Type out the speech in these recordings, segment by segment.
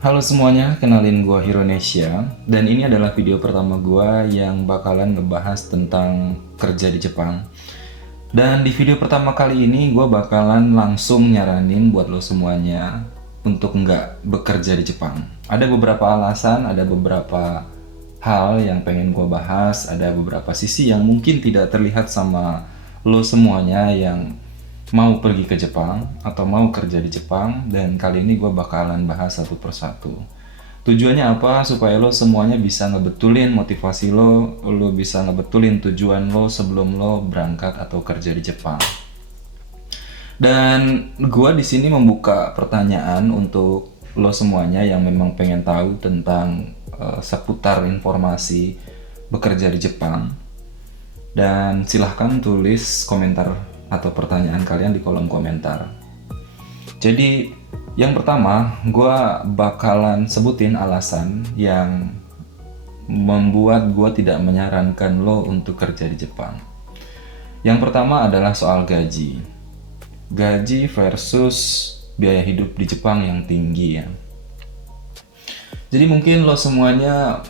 Halo semuanya, kenalin gua Hironesia dan ini adalah video pertama gua yang bakalan ngebahas tentang kerja di Jepang. Dan di video pertama kali ini gua bakalan langsung nyaranin buat lo semuanya untuk nggak bekerja di Jepang. Ada beberapa alasan, ada beberapa hal yang pengen gua bahas, ada beberapa sisi yang mungkin tidak terlihat sama lo semuanya yang mau pergi ke Jepang atau mau kerja di Jepang, dan kali ini gue bakalan bahas satu persatu. Tujuannya apa? Supaya lo semuanya bisa ngebetulin motivasi lo bisa ngebetulin tujuan lo sebelum lo berangkat atau kerja di Jepang. Dan gue di sini membuka pertanyaan untuk lo semuanya yang memang pengen tahu tentang seputar informasi bekerja di Jepang. Dan silahkan tulis komentar atau pertanyaan kalian di kolom komentar. Jadi yang pertama, gue bakalan sebutin alasan yang membuat gue tidak menyarankan lo untuk kerja di Jepang. Yang pertama adalah soal gaji. Gaji versus biaya hidup di Jepang yang tinggi ya. Jadi mungkin lo semuanya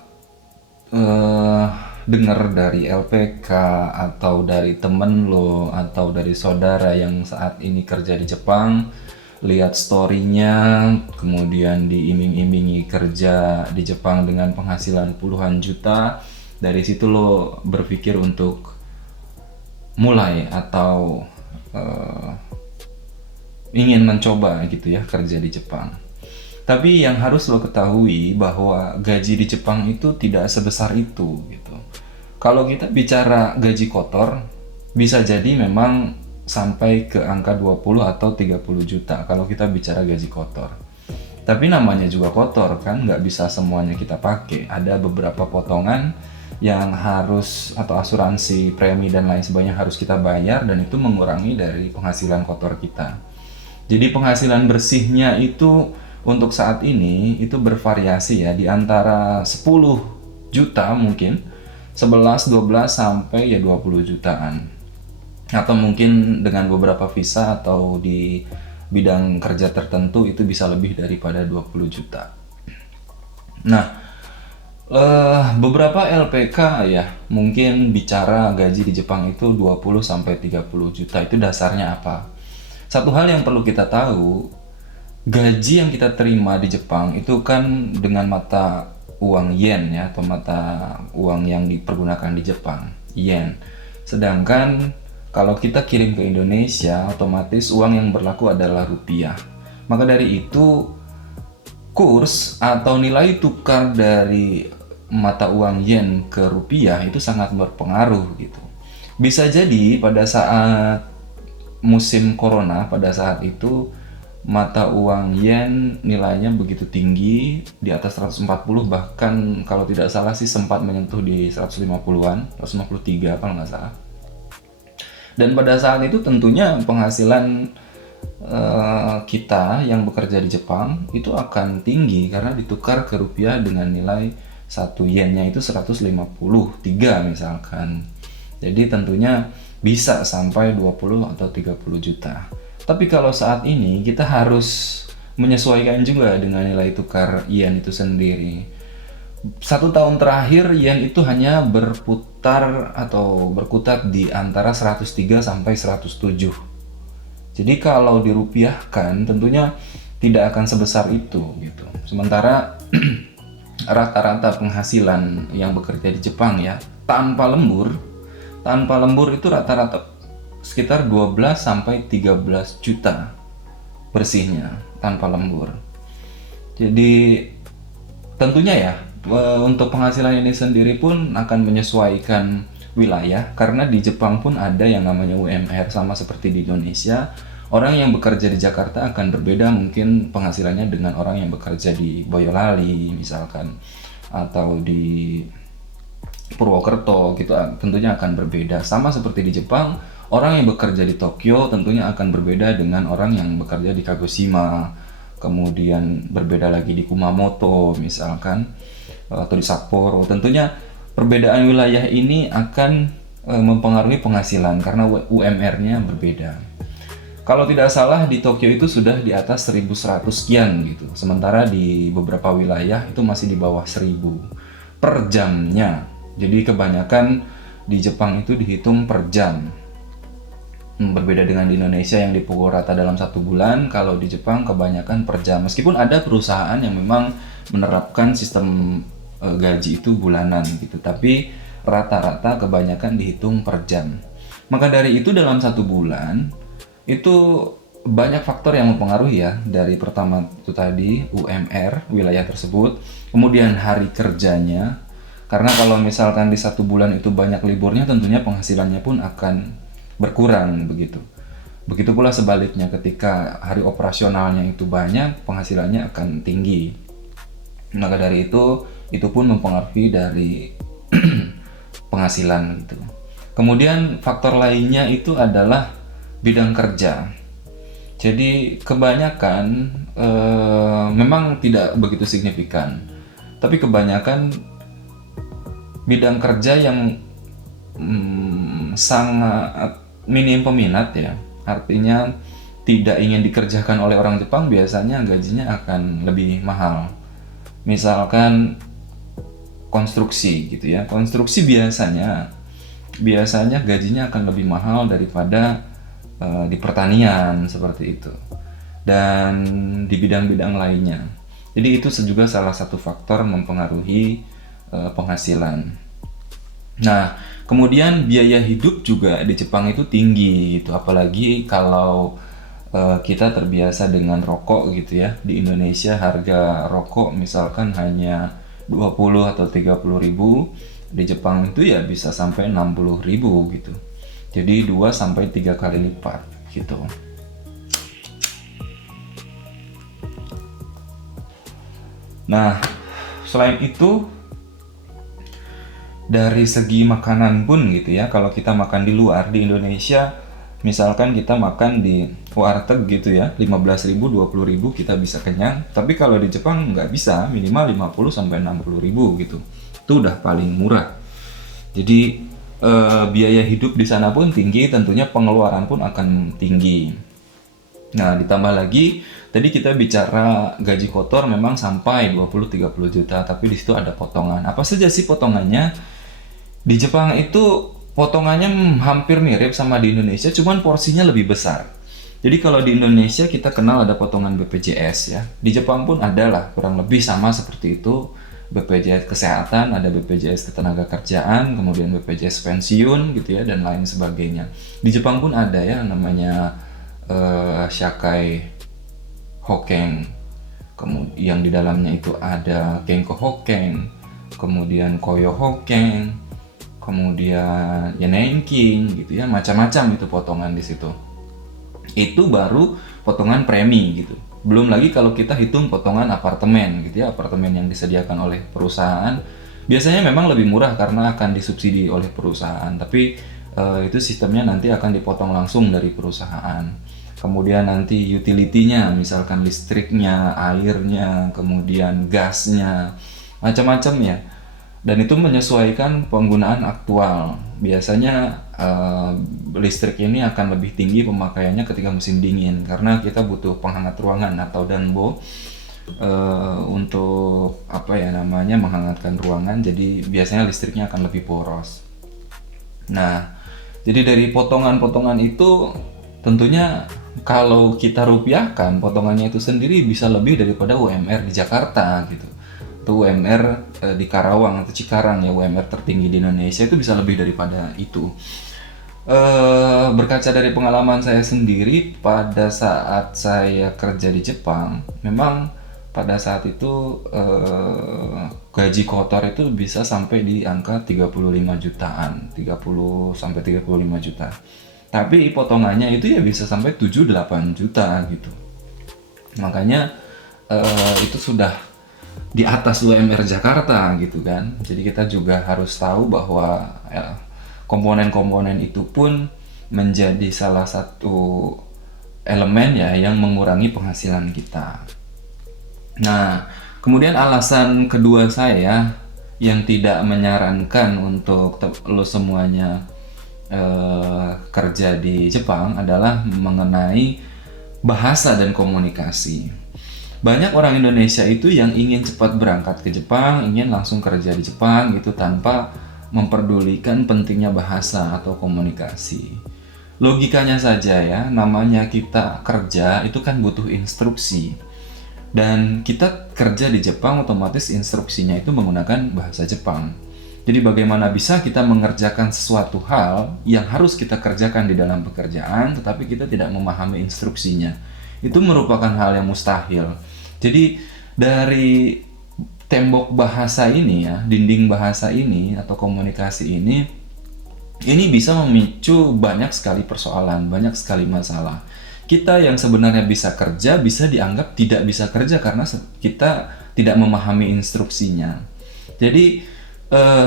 dengar dari LPK atau dari temen lo atau dari saudara yang saat ini kerja di Jepang, lihat story-nya, kemudian diiming-imingi kerja di Jepang dengan penghasilan puluhan juta. Dari situ lo berpikir untuk mulai atau ingin mencoba gitu ya kerja di Jepang. Tapi yang harus lo ketahui bahwa gaji di Jepang itu tidak sebesar itu gitu. Kalau kita bicara gaji kotor, bisa jadi memang sampai ke angka 20 atau 30 juta kalau kita bicara gaji kotor. Tapi namanya juga kotor kan, nggak bisa semuanya kita pakai. Ada beberapa potongan yang harus, atau asuransi, premi dan lain sebagainya harus kita bayar, dan itu mengurangi dari penghasilan kotor kita. Jadi penghasilan bersihnya itu untuk saat ini itu bervariasi ya, di antara 10 juta mungkin 11, 12 sampai ya 20 jutaan. Atau mungkin dengan beberapa visa atau di bidang kerja tertentu itu bisa lebih daripada 20 juta. Nah, beberapa LPK ya mungkin bicara gaji di Jepang itu 20 sampai 30 juta. Itu dasarnya apa? Satu hal yang perlu kita tahu, gaji yang kita terima di Jepang itu kan dengan mata uang yen ya, atau mata uang yang dipergunakan di Jepang, yen. Sedangkan kalau kita kirim ke Indonesia, otomatis uang yang berlaku adalah rupiah. Maka dari itu, kurs atau nilai tukar dari mata uang yen ke rupiah itu sangat berpengaruh gitu. Bisa jadi pada saat musim corona, pada saat itu mata uang yen nilainya begitu tinggi, di atas 140, bahkan kalau tidak salah sih sempat menyentuh di 150-an, 153 kalau nggak salah. Dan pada saat itu tentunya penghasilan kita yang bekerja di Jepang itu akan tinggi karena ditukar ke rupiah dengan nilai 1 yennya itu 153 misalkan. Jadi tentunya bisa sampai 20 atau 30 juta. Tapi kalau saat ini kita harus menyesuaikan juga dengan nilai tukar yen itu sendiri. 1 tahun terakhir yen itu hanya berputar atau berkutat di antara 103 sampai 107. Jadi kalau dirupiahkan tentunya tidak akan sebesar itu gitu. Sementara rata-rata penghasilan yang bekerja di Jepang ya tanpa lembur itu rata-rata sekitar 12 sampai 13 juta bersihnya tanpa lembur. Jadi tentunya ya untuk penghasilan ini sendiri pun akan menyesuaikan wilayah, karena di Jepang pun ada yang namanya UMR sama seperti di Indonesia. Orang yang bekerja di Jakarta akan berbeda mungkin penghasilannya dengan orang yang bekerja di Boyolali misalkan, atau di Purwokerto gitu, tentunya akan berbeda. Sama seperti di Jepang, orang yang bekerja di Tokyo tentunya akan berbeda dengan orang yang bekerja di Kagoshima, kemudian berbeda lagi di Kumamoto misalkan, atau di Sapporo. Tentunya perbedaan wilayah ini akan mempengaruhi penghasilan karena UMR-nya berbeda. Kalau tidak salah di Tokyo itu sudah di atas 1100 sekian gitu. Sementara di beberapa wilayah itu masih di bawah 1000 per jamnya. Jadi kebanyakan di Jepang itu dihitung per jam. Berbeda dengan di Indonesia yang dipukul rata dalam 1 bulan, kalau di Jepang kebanyakan per jam. Meskipun ada perusahaan yang memang menerapkan sistem gaji itu bulanan gitu, tapi rata-rata kebanyakan dihitung per jam. Maka dari itu dalam 1 bulan itu banyak faktor yang mempengaruhi ya. Dari pertama itu tadi UMR wilayah tersebut, kemudian hari kerjanya, karena kalau misalkan di 1 bulan itu banyak liburnya, tentunya penghasilannya pun akan berkurang begitu. Begitu pula sebaliknya, ketika hari operasionalnya itu banyak, penghasilannya akan tinggi. Maka dari itu pun mempengaruhi dari penghasilan gitu. Kemudian faktor lainnya itu adalah bidang kerja. Jadi kebanyakan memang tidak begitu signifikan, tapi kebanyakan bidang kerja yang sangat minim peminat ya, artinya tidak ingin dikerjakan oleh orang Jepang, biasanya gajinya akan lebih mahal. Misalkan konstruksi gitu ya, konstruksi biasanya gajinya akan lebih mahal daripada di pertanian seperti itu, dan di bidang-bidang lainnya. Jadi itu juga salah satu faktor mempengaruhi penghasilan. Nah, kemudian biaya hidup juga di Jepang itu tinggi gitu, apalagi kalau kita terbiasa dengan rokok gitu ya. Di Indonesia harga rokok misalkan hanya 20 atau 30 ribu, di Jepang itu ya bisa sampai 60 ribu gitu. Jadi 2 sampai 3 kali lipat gitu. Nah, selain itu dari segi makanan pun gitu ya, kalau kita makan di luar, di Indonesia misalkan kita makan di warteg gitu ya, 15.000, 20.000 kita bisa kenyang. Tapi kalau di Jepang nggak bisa, minimal 50 sampai 60.000 gitu. Itu udah paling murah. Jadi biaya hidup di sana pun tinggi, tentunya pengeluaran pun akan tinggi. Nah, ditambah lagi tadi kita bicara gaji kotor memang sampai 20-30 juta, tapi di situ ada potongan. Apa saja sih potongannya? Di Jepang itu potongannya hampir mirip sama di Indonesia, cuman porsinya lebih besar. Jadi kalau di Indonesia kita kenal ada potongan BPJS ya. Di Jepang pun ada lah, kurang lebih sama seperti itu. BPJS kesehatan, ada BPJS ketenagakerjaan, kemudian BPJS pensiun gitu ya, dan lain sebagainya. Di Jepang pun ada ya namanya Shakai Hoken, kemudian di dalamnya itu ada Genko Hoken, kemudian Koyo Hoken, kemudian ya Nenkin gitu ya, macam-macam itu potongan di situ. Itu baru potongan premi gitu. Belum lagi kalau kita hitung potongan apartemen gitu ya, apartemen yang disediakan oleh perusahaan. Biasanya memang lebih murah karena akan disubsidi oleh perusahaan, tapi itu sistemnya nanti akan dipotong langsung dari perusahaan. Kemudian nanti utility-nya, misalkan listriknya, airnya, kemudian gasnya, macam-macam ya. Dan itu menyesuaikan penggunaan aktual. Biasanya listrik ini akan lebih tinggi pemakaiannya ketika musim dingin, karena kita butuh penghangat ruangan atau danbo untuk menghangatkan ruangan. Jadi biasanya listriknya akan lebih boros. Nah, jadi dari potongan-potongan itu tentunya kalau kita rupiahkan, potongannya itu sendiri bisa lebih daripada UMR di Jakarta gitu. Itu UMR di Karawang atau Cikarang ya, UMR tertinggi di Indonesia itu bisa lebih daripada itu. Berkaca dari pengalaman saya sendiri pada saat saya kerja di Jepang, memang pada saat itu gaji kotor itu bisa sampai di angka 35 jutaan, 30 sampai 35 juta. Tapi potongannya itu ya bisa sampai 7-8 juta gitu. Makanya itu sudah di atas UMR Jakarta gitu kan. Jadi kita juga harus tahu bahwa komponen-komponen itu pun menjadi salah satu elemen ya yang mengurangi penghasilan kita. Nah, kemudian alasan kedua saya yang tidak menyarankan untuk lo semuanya kerja di Jepang adalah mengenai bahasa dan komunikasi. Banyak orang Indonesia itu yang ingin cepat berangkat ke Jepang, ingin langsung kerja di Jepang gitu tanpa memperdulikan pentingnya bahasa atau komunikasi. Logikanya saja ya, namanya kita kerja itu kan butuh instruksi. Dan kita kerja di Jepang otomatis instruksinya itu menggunakan bahasa Jepang. Jadi bagaimana bisa kita mengerjakan sesuatu hal yang harus kita kerjakan di dalam pekerjaan tetapi kita tidak memahami instruksinya. Itu merupakan hal yang mustahil. Jadi dari tembok bahasa ini ya, dinding bahasa ini atau komunikasi ini bisa memicu banyak sekali persoalan, banyak sekali masalah. Kita yang sebenarnya bisa kerja bisa dianggap tidak bisa kerja karena kita tidak memahami instruksinya. Jadi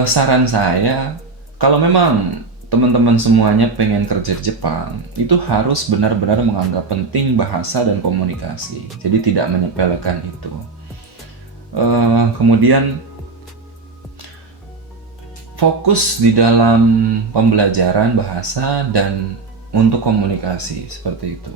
saran saya, kalau memang teman-teman semuanya pengen kerja di Jepang, itu harus benar-benar menganggap penting bahasa dan komunikasi. Jadi tidak menyepelekan itu. Kemudian fokus di dalam pembelajaran bahasa dan untuk komunikasi seperti itu.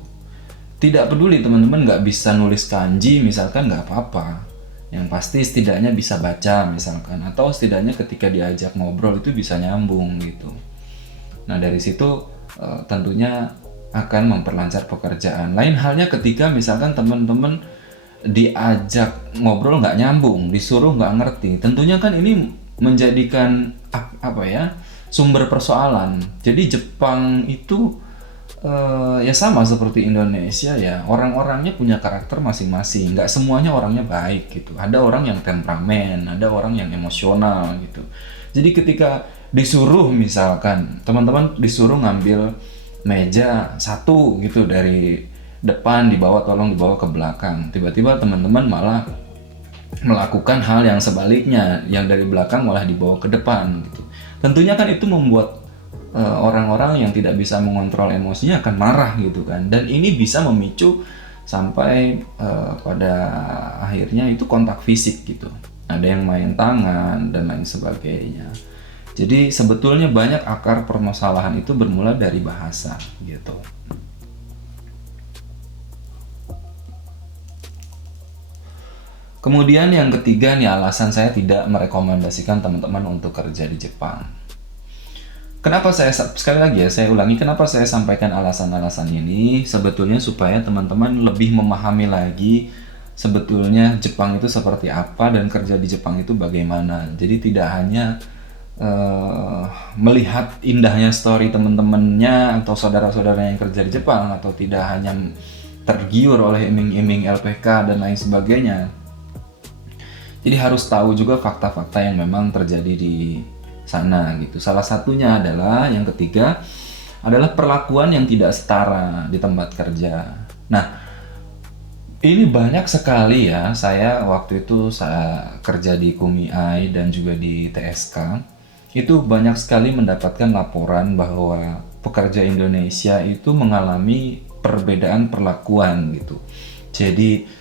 Tidak peduli teman-teman nggak bisa nulis kanji misalkan, nggak apa-apa. Yang pasti setidaknya bisa baca misalkan, atau setidaknya ketika diajak ngobrol itu bisa nyambung gitu. Nah dari situ tentunya akan memperlancar pekerjaan. Lain halnya ketika misalkan teman-teman diajak ngobrol nggak nyambung, disuruh nggak ngerti, tentunya kan ini menjadikan sumber persoalan. Jadi Jepang itu ya sama seperti Indonesia ya, orang-orangnya punya karakter masing-masing, nggak semuanya orangnya baik gitu. Ada orang yang temperamen, ada orang yang emosional gitu. Jadi ketika disuruh misalkan teman-teman disuruh ngambil meja satu gitu dari depan, tolong dibawa ke belakang, tiba-tiba teman-teman malah melakukan hal yang sebaliknya, yang dari belakang malah dibawa ke depan gitu. Tentunya kan itu membuat orang-orang yang tidak bisa mengontrol emosinya akan marah gitu kan, dan ini bisa memicu sampai pada akhirnya itu kontak fisik gitu, ada yang main tangan dan lain sebagainya. Jadi sebetulnya banyak akar permasalahan itu bermula dari bahasa gitu. Kemudian yang ketiga nih, alasan saya tidak merekomendasikan teman-teman untuk kerja di Jepang. Kenapa sekali lagi ya, saya ulangi, kenapa saya sampaikan alasan-alasan ini? Sebetulnya supaya teman-teman lebih memahami lagi sebetulnya Jepang itu seperti apa dan kerja di Jepang itu bagaimana. Jadi tidak hanya melihat indahnya story teman-temannya atau saudara-saudara yang kerja di Jepang, atau tidak hanya tergiur oleh iming-iming LPK dan lain sebagainya. Jadi harus tahu juga fakta-fakta yang memang terjadi di sana gitu. Salah satunya adalah yang ketiga adalah perlakuan yang tidak setara di tempat kerja. Nah, ini banyak sekali ya, saya waktu itu saya kerja di Kumiai dan juga di TSK, itu banyak sekali mendapatkan laporan bahwa pekerja Indonesia itu mengalami perbedaan perlakuan gitu. Jadi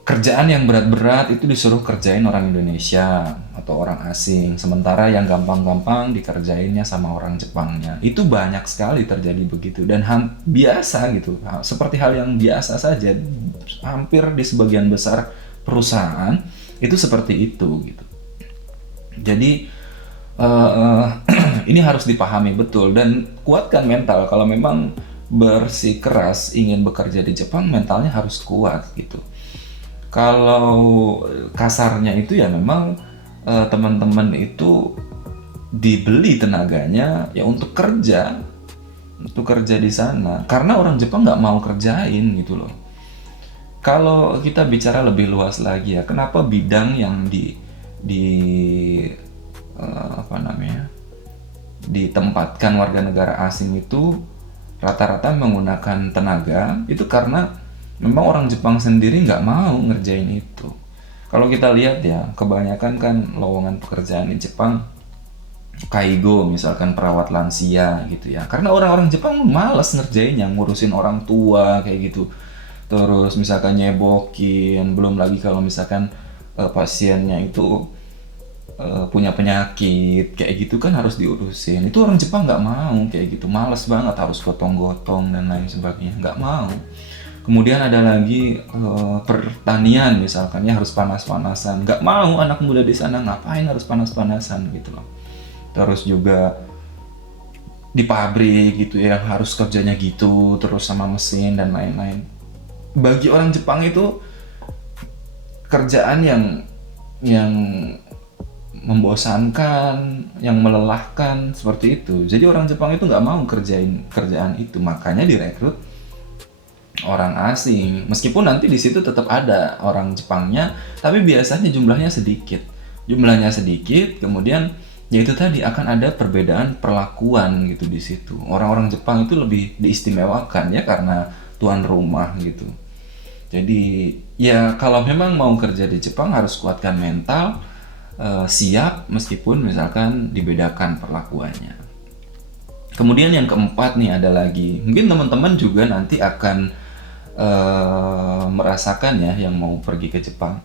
kerjaan yang berat-berat itu disuruh kerjain orang Indonesia atau orang asing, sementara yang gampang-gampang dikerjainnya sama orang Jepangnya. Itu banyak sekali terjadi begitu, dan biasa gitu, seperti hal yang biasa saja, hampir di sebagian besar perusahaan itu seperti itu gitu. Jadi ini harus dipahami betul dan kuatkan mental. Kalau memang bersikeras ingin bekerja di Jepang, mentalnya harus kuat gitu. Kalau kasarnya itu ya memang teman-teman itu dibeli tenaganya ya untuk kerja di sana, karena orang Jepang nggak mau kerjain gitu loh. Kalau kita bicara lebih luas lagi ya, kenapa bidang yang ditempatkan warga negara asing itu rata-rata menggunakan tenaga, itu karena memang orang Jepang sendiri nggak mau ngerjain itu. Kalau kita lihat ya, kebanyakan kan lowongan pekerjaan di Jepang kaigo, misalkan perawat lansia gitu ya, karena orang-orang Jepang malas ngerjain yang ngurusin orang tua kayak gitu. Terus misalkan nyebokin, belum lagi kalau misalkan pasiennya itu punya penyakit kayak gitu kan harus diurusin. Itu orang Jepang nggak mau kayak gitu, males banget harus gotong-gotong dan lain sebagainya, nggak mau. Kemudian ada lagi pertanian misalkan ya harus panas-panasan, nggak mau anak muda di sana ngapain harus panas-panasan gitu loh. Terus juga di pabrik gitu ya harus kerjanya gitu terus sama mesin dan lain-lain. Bagi orang Jepang itu kerjaan yang membosankan, yang melelahkan seperti itu. Jadi orang Jepang itu nggak mau kerjain kerjaan itu, makanya direkrut orang asing. Meskipun nanti di situ tetap ada orang Jepangnya, tapi biasanya jumlahnya sedikit. Jumlahnya sedikit, kemudian ya itu tadi akan ada perbedaan perlakuan gitu di situ. Orang-orang Jepang itu lebih diistimewakan ya karena tuan rumah gitu. Jadi ya kalau memang mau kerja di Jepang harus kuatkan mental, siap meskipun misalkan dibedakan perlakuannya. Kemudian yang keempat nih ada lagi, mungkin teman-teman juga nanti akan merasakan ya yang mau pergi ke Jepang.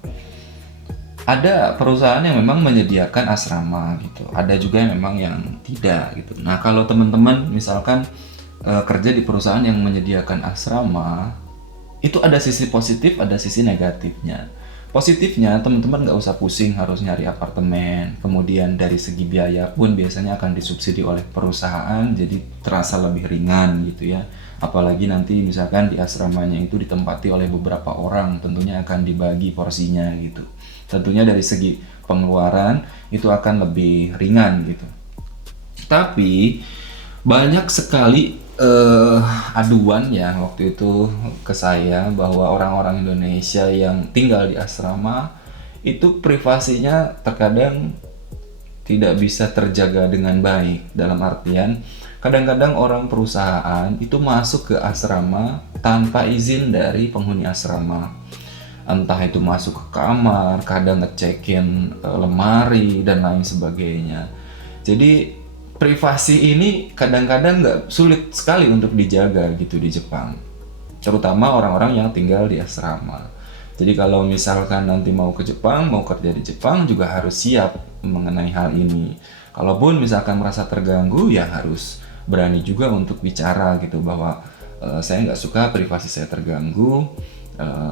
Ada perusahaan yang memang menyediakan asrama gitu, ada juga yang memang yang tidak gitu. Nah kalau teman-teman misalkan kerja di perusahaan yang menyediakan asrama, itu ada sisi positif, ada sisi negatifnya. Positifnya, teman-teman nggak usah pusing harus nyari apartemen. Kemudian dari segi biaya pun biasanya akan disubsidi oleh perusahaan, jadi terasa lebih ringan gitu ya. Apalagi nanti misalkan di asramanya itu ditempati oleh beberapa orang, tentunya akan dibagi porsinya gitu. Tentunya dari segi pengeluaran itu akan lebih ringan gitu. Tapi banyak sekali aduan ya waktu itu ke saya bahwa orang-orang Indonesia yang tinggal di asrama itu privasinya terkadang tidak bisa terjaga dengan baik. Dalam artian kadang-kadang orang perusahaan itu masuk ke asrama tanpa izin dari penghuni asrama. Entah itu masuk ke kamar, kadang ngecekin lemari dan lain sebagainya. Jadi privasi ini kadang-kadang sulit sekali untuk dijaga gitu di Jepang, terutama orang-orang yang tinggal di asrama. Jadi kalau misalkan nanti mau ke Jepang, mau kerja di Jepang juga harus siap mengenai hal ini. Kalaupun misalkan merasa terganggu ya harus berani juga untuk bicara gitu bahwa saya nggak suka privasi saya terganggu,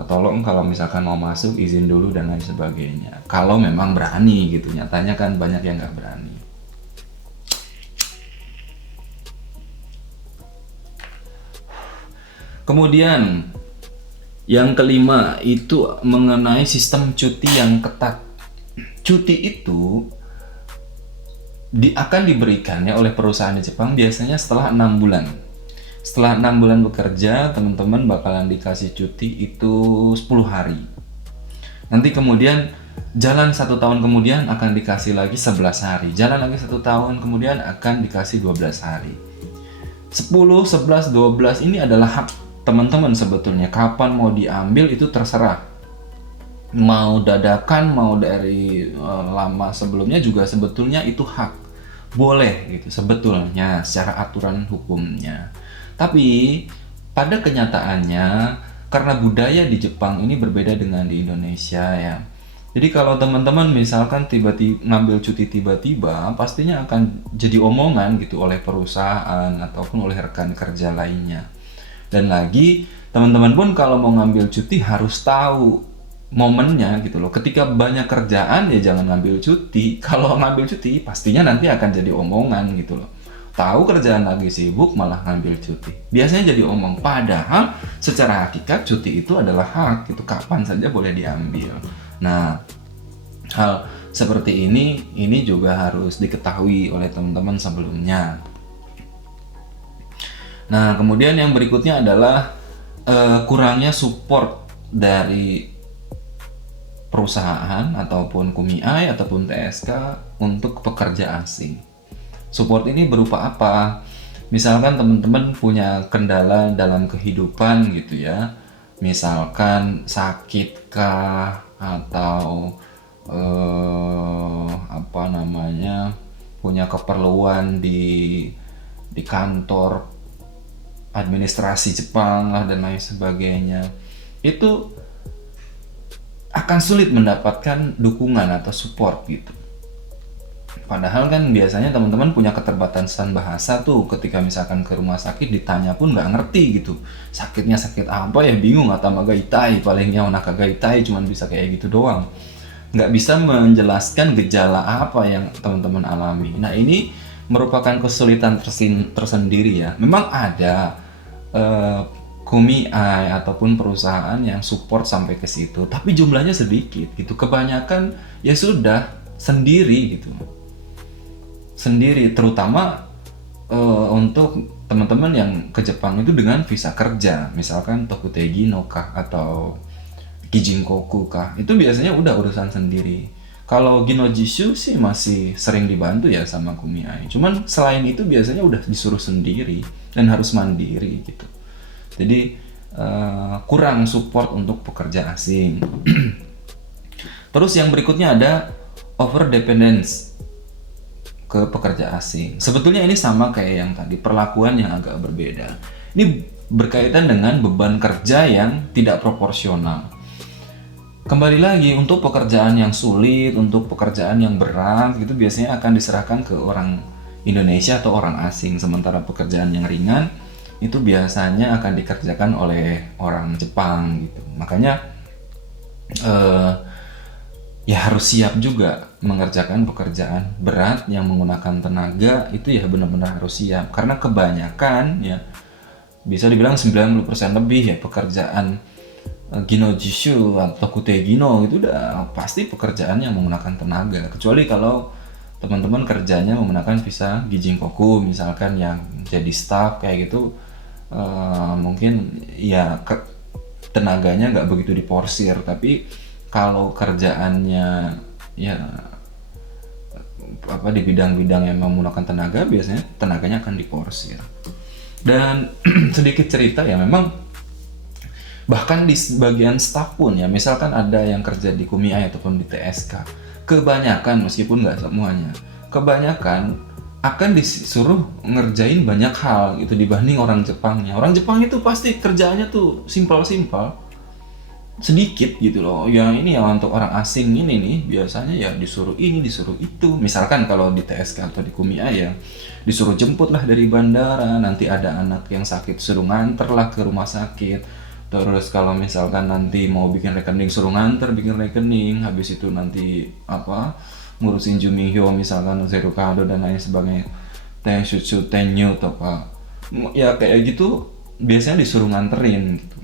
tolong kalau misalkan mau masuk izin dulu dan lain sebagainya. Kalau memang berani gitu, nyatanya kan banyak yang nggak berani. Kemudian yang kelima itu mengenai sistem cuti yang ketat. Cuti itu akan diberikan ya oleh perusahaan di Jepang biasanya setelah 6 bulan. Setelah 6 bulan bekerja, teman-teman bakalan dikasih cuti itu 10 hari. Nanti kemudian jalan 1 tahun kemudian akan dikasih lagi 11 hari. Jalan lagi 1 tahun kemudian akan dikasih 12 hari. 10, 11, 12 ini adalah hak teman-teman sebetulnya. Kapan mau diambil itu terserah. Mau dadakan, mau dari lama sebelumnya juga sebetulnya itu hak. Boleh gitu sebetulnya secara aturan hukumnya. Tapi pada kenyataannya karena budaya di Jepang ini berbeda dengan di Indonesia ya. Jadi kalau teman-teman misalkan tiba-tiba ngambil cuti tiba-tiba, pastinya akan jadi omongan gitu oleh perusahaan ataupun oleh rekan kerja lainnya. Dan lagi teman-teman pun kalau mau ngambil cuti harus tahu momennya gitu loh. Ketika banyak kerjaan ya jangan ngambil cuti. Kalau ngambil cuti pastinya nanti akan jadi omongan gitu loh. Tahu kerjaan lagi sibuk malah ngambil cuti. Biasanya jadi omong. Padahal secara hakikat cuti itu adalah hak gitu. Kapan saja boleh diambil. Nah, hal seperti ini juga harus diketahui oleh teman-teman sebelumnya. Nah, kemudian yang berikutnya adalah kurangnya support dari perusahaan ataupun KUMI ataupun TSK untuk pekerja asing. Support ini berupa apa? Misalkan teman-teman punya kendala dalam kehidupan gitu ya. Misalkan sakitkah atau punya keperluan di kantor administrasi Jepang lah dan lain sebagainya, itu akan sulit mendapatkan dukungan atau support gitu. Padahal kan biasanya teman-teman punya keterbatasan bahasa tuh, ketika misalkan ke rumah sakit ditanya pun nggak ngerti gitu. Sakitnya sakit apa ya bingung, atau maga itai palingnya onaka itai cuman bisa kayak gitu doang. Nggak bisa menjelaskan gejala apa yang teman-teman alami. Nah ini merupakan kesulitan tersendiri ya. Memang ada kumiai ataupun perusahaan yang support sampai ke situ, tapi jumlahnya sedikit gitu. Kebanyakan ya sudah sendiri gitu. Sendiri, terutama untuk teman-teman yang ke Jepang itu dengan visa kerja, misalkan Tokutegi no kah atau Kijinkoku kah, itu biasanya udah urusan sendiri. Kalau Ginojishu sih masih sering dibantu ya sama kumiai, cuman selain itu biasanya udah disuruh sendiri dan harus mandiri gitu. Jadi kurang support untuk pekerja asing. Terus yang berikutnya ada over dependence ke pekerja asing. Sebetulnya ini sama kayak yang tadi, perlakuan yang agak berbeda. Ini berkaitan dengan beban kerja yang tidak proporsional. Kembali lagi, untuk pekerjaan yang sulit, untuk pekerjaan yang berat gitu biasanya akan diserahkan ke orang Indonesia atau orang asing. Sementara pekerjaan yang ringan itu biasanya akan dikerjakan oleh orang Jepang gitu. Makanya ya harus siap juga mengerjakan pekerjaan berat yang menggunakan tenaga, itu ya benar-benar harus siap. Karena kebanyakan ya bisa dibilang 90% lebih ya pekerjaan Ginojishu atau Kutegino itu udah pasti pekerjaan yang menggunakan tenaga. Kecuali kalau teman-teman kerjanya menggunakan visa Gijinkoku misalkan, yang jadi staff kayak gitu, mungkin ya tenaganya nggak begitu diporsir. Tapi kalau kerjaannya ya di bidang-bidang yang menggunakan tenaga, biasanya tenaganya akan diporsir. Dan sedikit cerita ya, memang bahkan di bagian staff pun ya, misalkan ada yang kerja di kumiai ataupun di TSK, kebanyakan, meskipun nggak semuanya, kebanyakan akan disuruh ngerjain banyak hal gitu dibanding orang Jepangnya. Orang Jepang itu pasti kerjaannya tuh simpel-simpel, sedikit gitu loh. Yang ini ya untuk orang asing ini nih biasanya ya disuruh ini disuruh itu. Misalkan kalau di TSK atau di kumiai ya disuruh jemput lah dari bandara, nanti ada anak yang sakit suruh nganter lah ke rumah sakit. Terus kalau misalkan nanti mau bikin rekening suruh nganter bikin rekening, habis itu nanti ngurusin Jumihyo misalkan Zerukado dan lain sebagainya, Tenshutsu Tenyu atau apa ya kayak gitu, biasanya disuruh nganterin gitu.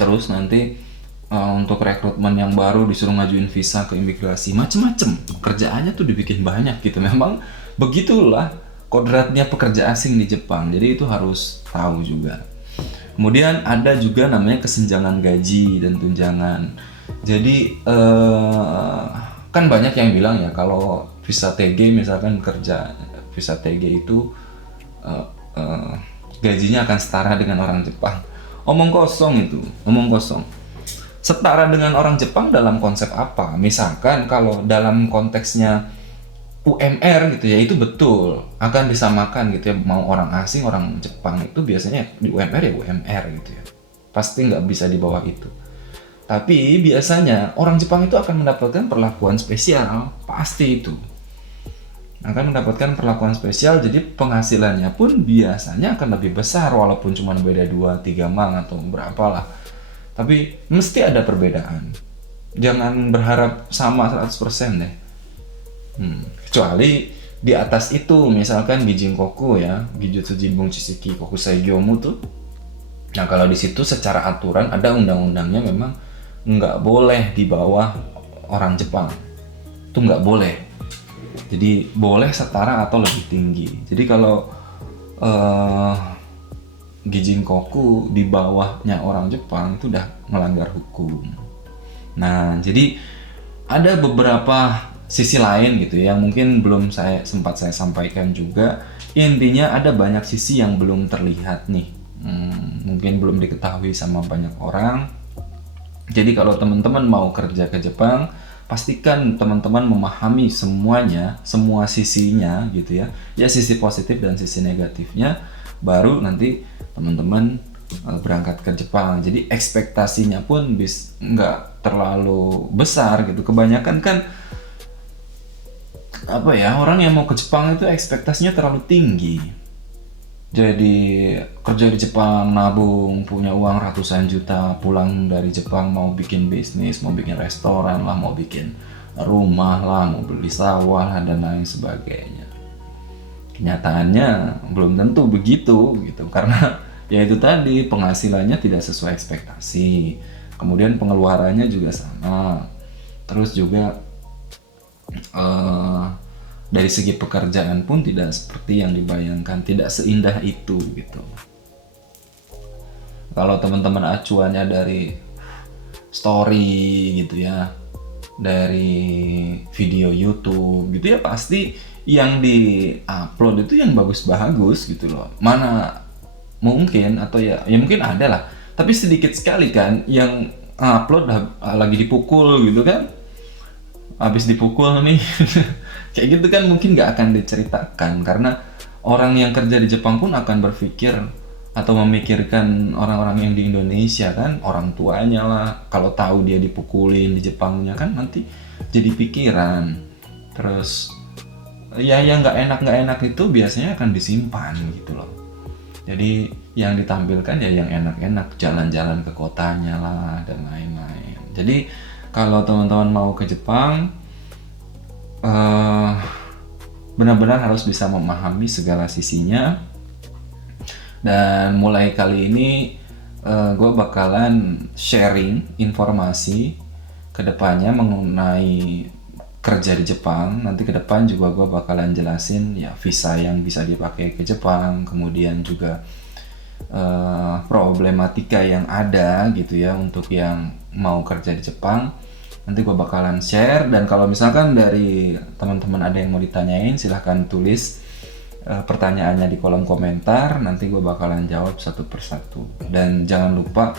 Terus nanti untuk rekrutmen yang baru disuruh ngajuin visa ke imigrasi, macem-macem kerjaannya tuh dibikin banyak gitu. Memang begitulah kodratnya pekerja asing di Jepang, jadi itu harus tahu juga. Kemudian ada juga namanya kesenjangan gaji dan tunjangan. Jadi kan banyak yang bilang ya kalau visa TG misalkan kerja visa TG itu gajinya akan setara dengan orang Jepang. Omong kosong itu, omong kosong. Setara dengan orang Jepang dalam konsep apa? Misalkan kalau dalam konteksnya UMR gitu ya, itu betul akan disamakan gitu ya, mau orang asing orang Jepang itu biasanya di UMR ya UMR gitu ya, pasti nggak bisa di bawah itu. Tapi biasanya orang Jepang itu akan mendapatkan perlakuan spesial, pasti itu akan mendapatkan perlakuan spesial. Jadi penghasilannya pun biasanya akan lebih besar, walaupun cuma beda 2-3 mang atau berapa lah, tapi mesti ada perbedaan. Jangan berharap sama 100% deh. Kecuali di atas itu, misalkan Gijinkoku ya, Gijutsu Jinbun Chiseki Kokusai Gyomu tuh. Nah kalau di situ secara aturan ada undang-undangnya, memang nggak boleh di bawah orang Jepang, itu nggak boleh. Jadi boleh setara atau lebih tinggi. Jadi kalau Gijinkoku di bawahnya orang Jepang itu udah melanggar hukum. Nah jadi ada beberapa sisi lain gitu yang mungkin belum saya sampaikan juga. Intinya ada banyak sisi yang belum terlihat nih, mungkin belum diketahui sama banyak orang. Jadi kalau teman-teman mau kerja ke Jepang, pastikan teman-teman memahami semuanya, semua sisinya gitu ya. Ya sisi positif dan sisi negatifnya, baru nanti teman-teman berangkat ke Jepang. Jadi ekspektasinya pun nggak terlalu besar gitu. Kebanyakan kan apa ya, orang yang mau ke Jepang itu ekspektasinya terlalu tinggi. Jadi kerja di Jepang, nabung, punya uang ratusan juta, pulang dari Jepang mau bikin bisnis, mau bikin restoran lah, mau bikin rumah lah, mau beli sawah lah, dan lain sebagainya. Kenyataannya belum tentu begitu gitu, karena ya itu tadi, penghasilannya tidak sesuai ekspektasi, kemudian pengeluarannya juga sama, terus juga eh, dari segi pekerjaan pun tidak seperti yang dibayangkan, tidak seindah itu gitu. Kalau teman-teman acuannya dari story gitu ya, dari video YouTube gitu ya, pasti yang di-upload itu yang bagus-bagus gitu loh. Mana mungkin, atau ya mungkin ada lah, tapi sedikit sekali kan yang upload lagi dipukul gitu kan, habis dipukul nih kayak gitu kan, mungkin nggak akan diceritakan, karena orang yang kerja di Jepang pun akan berpikir atau memikirkan orang-orang yang di Indonesia kan, orang tuanya lah, kalau tahu dia dipukulin di Jepangnya kan nanti jadi pikiran. Terus ya yang nggak enak itu biasanya akan disimpan gitu loh. Jadi yang ditampilkan ya yang enak-enak, jalan-jalan ke kotanya lah dan lain-lain. Jadi kalau teman-teman mau ke Jepang, eh, benar-benar harus bisa memahami segala sisinya. Dan mulai kali ini gue bakalan sharing informasi kedepannya mengenai kerja di Jepang. Nanti ke depan juga gue bakalan jelasin ya visa yang bisa dipakai ke Jepang, kemudian juga problematika yang ada gitu ya untuk yang mau kerja di Jepang. Nanti gue bakalan share, dan kalau misalkan dari teman-teman ada yang mau ditanyain, silahkan tulis pertanyaannya di kolom komentar. Nanti gue bakalan jawab satu persatu. Dan jangan lupa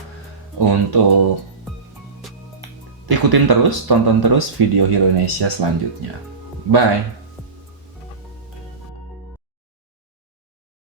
untuk ikutin terus, tonton terus video Hero Indonesia selanjutnya. Bye!